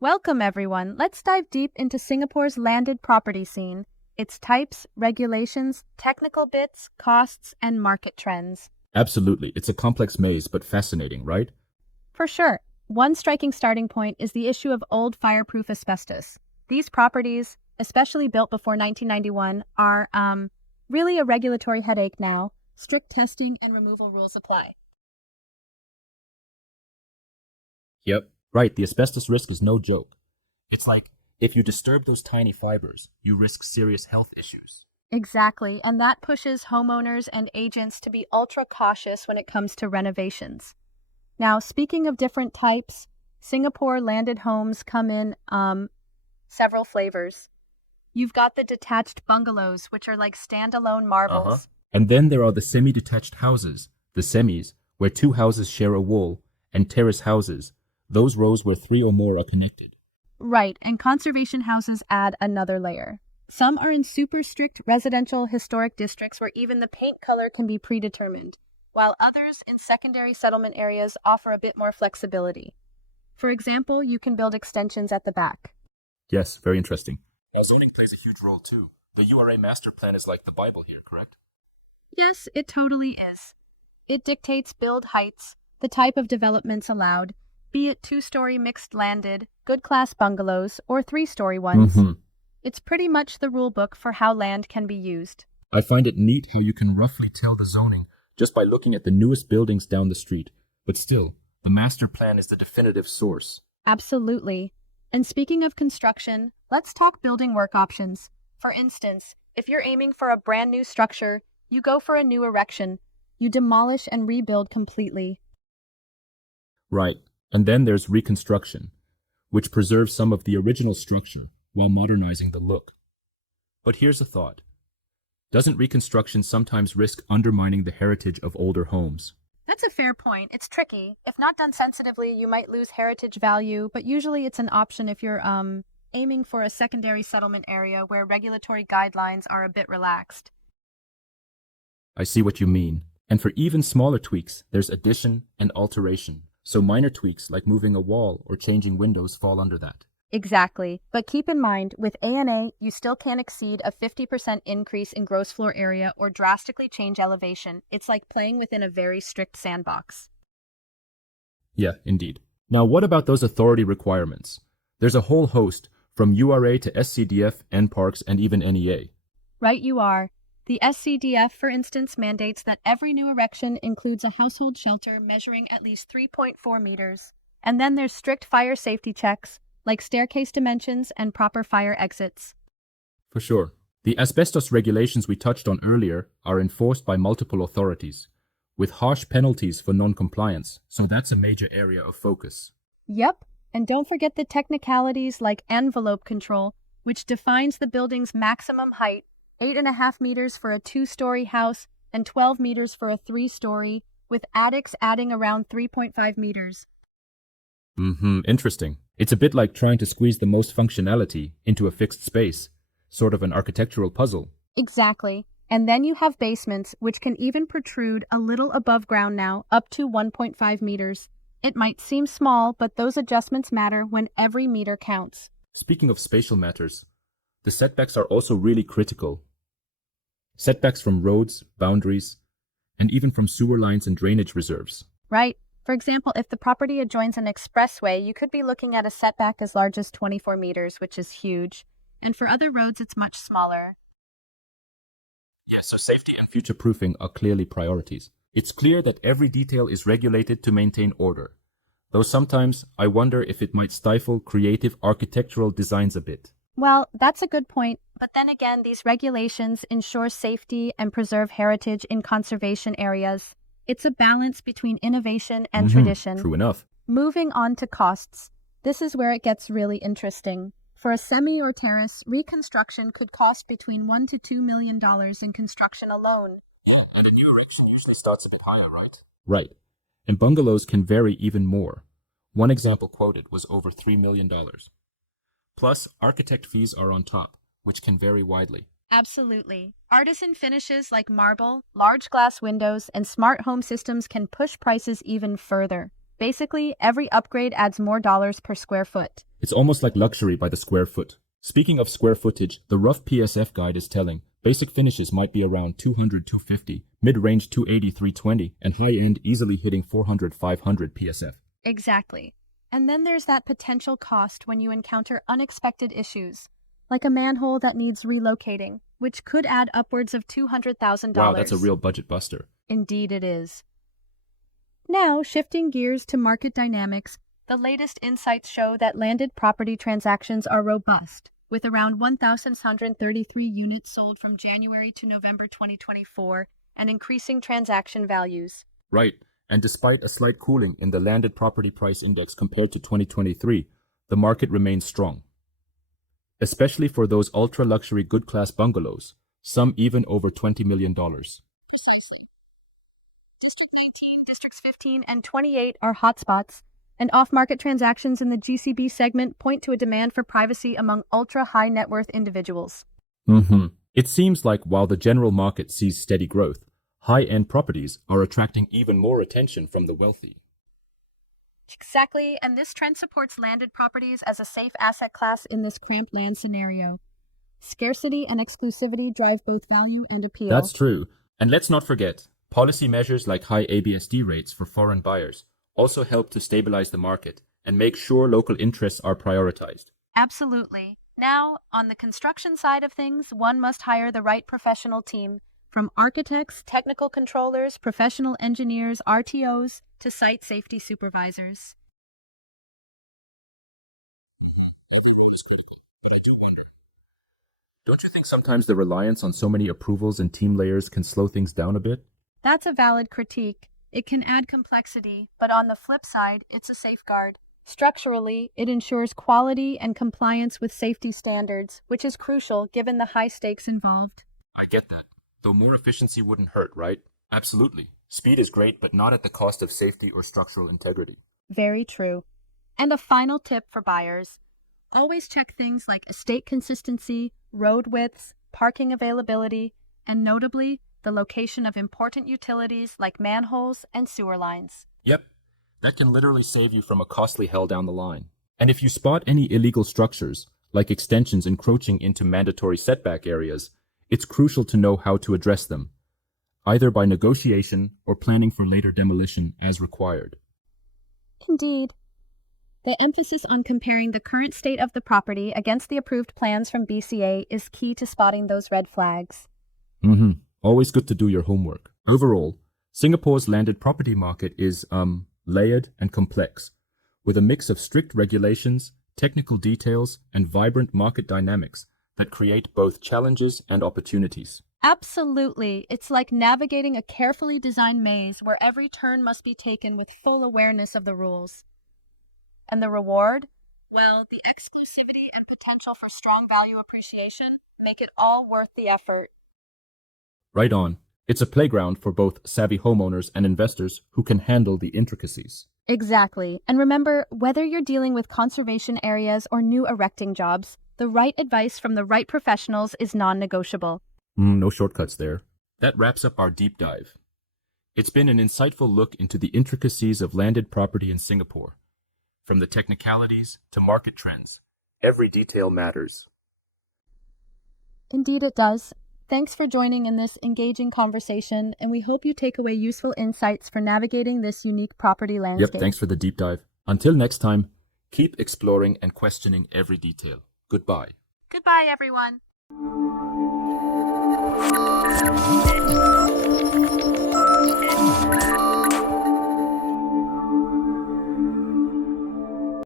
Welcome, everyone. Let's dive deep into Singapore's landed property scene, its types, regulations, technical bits, costs, and market trends. Absolutely. It's a complex maze, but fascinating, right? For sure, one striking starting point is the issue of old fireproof asbestos. These properties, especially built before 1991, are really a regulatory headache now. Strict testing and removal rules apply. Yep. Right, the asbestos risk is no joke. It's like, if you disturb those tiny fibers, you risk serious health issues. Exactly, and that pushes homeowners and agents to be ultra cautious when it comes to renovations. Now, speaking of different types, Singapore landed homes come in several flavors. You've got the detached bungalows, which are like standalone Uh-huh. marvels. And then there are the semi-detached houses, the semis, where two houses share a wall, and terrace houses, those rows where three or more are connected. Right, and conservation houses add another layer. Some are in super strict residential historic districts where even the paint color can be predetermined, while others in secondary settlement areas offer a bit more flexibility. For example, you can build extensions at the back. Yes, very interesting. Now, zoning plays a huge role too. The URA Master Plan is like the Bible here, correct? Yes, it totally is. It dictates build heights, the type of developments allowed, be it two-story mixed landed, good-class bungalows, or three-story ones. It's pretty much the rule book for how land can be used. I find it neat how you can roughly tell the zoning just by looking at the newest buildings down the street. But still, the master plan is the definitive source. Absolutely. And speaking of construction, let's talk building work options. For instance, if you're aiming for a brand new structure, you go for a new erection. You demolish and rebuild completely. Right. And then there's reconstruction, which preserves some of the original structure while modernizing the look. But here's a thought. Doesn't reconstruction sometimes risk undermining the heritage of older homes? That's a fair point. It's tricky. If not done sensitively, you might lose heritage value, but usually it's an option if you're aiming for a secondary settlement area where regulatory guidelines are a bit relaxed. I see what you mean. And for even smaller tweaks, there's addition and alteration. So minor tweaks like moving a wall or changing windows fall under that. Exactly. But keep in mind, with A&A, you still can't exceed a 50% increase in gross floor area or drastically change elevation. It's like playing within a very strict sandbox. Yeah, indeed. Now, what about those authority requirements? There's a whole host, from URA to SCDF, NParks, and even NEA. Right you are. The SCDF, for instance, mandates that every new erection includes a household shelter measuring at least 3.4 meters. And then there's strict fire safety checks, like staircase dimensions and proper fire exits. For sure. The asbestos regulations we touched on earlier are enforced by multiple authorities, with harsh penalties for non-compliance, so that's a major area of focus. Yep, and don't forget the technicalities like envelope control, which defines the building's maximum height, 8.5 meters for a two-story house and 12 meters for a three-story, with attics adding around 3.5 meters. Interesting. It's a bit like trying to squeeze the most functionality into a fixed space, sort of an architectural puzzle. Exactly. And then you have basements, which can even protrude a little above ground now, up to 1.5 meters. It might seem small, but those adjustments matter when every meter counts. Speaking of spatial matters, the setbacks are also really critical. Setbacks from roads, boundaries, and even from sewer lines and drainage reserves. Right. For example, if the property adjoins an expressway, you could be looking at a setback as large as 24 meters, which is huge. And for other roads, it's much smaller. Yeah, so safety and future-proofing are clearly priorities. It's clear that every detail is regulated to maintain order, though sometimes I wonder if it might stifle creative architectural designs a bit. Well, that's a good point. But then again, these regulations ensure safety and preserve heritage in conservation areas. It's a balance between innovation and tradition. True enough. Moving on to costs. This is where it gets really interesting. For a semi or terrace, reconstruction could cost between $1 to $2 million in construction alone. Yeah, and a new erection usually starts a bit higher, right? Right. And bungalows can vary even more. One example quoted was over $3 million. Plus, architect fees are on top, which can vary widely. Absolutely. Artisan finishes like marble, large glass windows, and smart home systems can push prices even further. Basically, every upgrade adds more dollars per square foot. It's almost like luxury by the square foot. Speaking of square footage, the rough PSF guide is telling basic finishes might be around 200-250, mid-range 280-320, and high-end easily hitting 400-500 PSF. Exactly. And then there's that potential cost when you encounter unexpected issues, like a manhole that needs relocating, which could add upwards of $200,000. Wow, that's a real budget buster. Indeed it is. Now, shifting gears to market dynamics, the latest insights show that landed property transactions are robust, with around 1,633 units sold from January to November 2024 and increasing transaction values. Right, and despite a slight cooling in the landed property price index compared to 2023, the market remains strong, especially for those ultra-luxury good-class bungalows, some even over $20 million. Districts 15 and 28 are hotspots, and off-market transactions in the GCB segment point to a demand for privacy among ultra-high net worth individuals. It seems like while the general market sees steady growth, high-end properties are attracting even more attention from the wealthy. Exactly, and this trend supports landed properties as a safe asset class in this cramped land scenario. Scarcity and exclusivity drive both value and appeal. That's true. And let's not forget, policy measures like high ABSD rates for foreign buyers also help to stabilize the market and make sure local interests are prioritized. Absolutely. Now, on the construction side of things, one must hire the right professional team, from architects, technical controllers, professional engineers, RTOs, to site safety supervisors. Don't you think sometimes the reliance on so many approvals and team layers can slow things down a bit? That's a valid critique. It can add complexity, but on the flip side, it's a safeguard. Structurally, it ensures quality and compliance with safety standards, which is crucial given the high stakes involved. I get that. Though more efficiency wouldn't hurt, right? Absolutely. Speed is great, but not at the cost of safety or structural integrity. Very true. And a final tip for buyers. Always check things like estate consistency, road widths, parking availability, and notably, the location of important utilities like manholes and sewer lines. Yep, that can literally save you from a costly hell down the line. And if you spot any illegal structures, like extensions encroaching into mandatory setback areas, it's crucial to know how to address them, either by negotiation or planning for later demolition as required. Indeed. The emphasis on comparing the current state of the property against the approved plans from BCA is key to spotting those red flags. Always good to do your homework. Overall, Singapore's landed property market is, layered and complex, with a mix of strict regulations, technical details, and vibrant market dynamics that create both challenges and opportunities. Absolutely. It's like navigating a carefully designed maze where every turn must be taken with full awareness of the rules. And the reward? Well, the exclusivity and potential for strong value appreciation make it all worth the effort. Right on. It's a playground for both savvy homeowners and investors who can handle the intricacies. Exactly. And remember, whether you're dealing with conservation areas or new erecting jobs, the right advice from the right professionals is non-negotiable. No shortcuts there. That wraps up our deep dive. It's been an insightful look into the intricacies of landed property in Singapore. From the technicalities to market trends, every detail matters. Indeed it does. Thanks for joining in this engaging conversation, and we hope you take away useful insights for navigating this unique property landscape. Yep, thanks for the deep dive. Until next time, keep exploring and questioning every detail. Goodbye. Goodbye, everyone.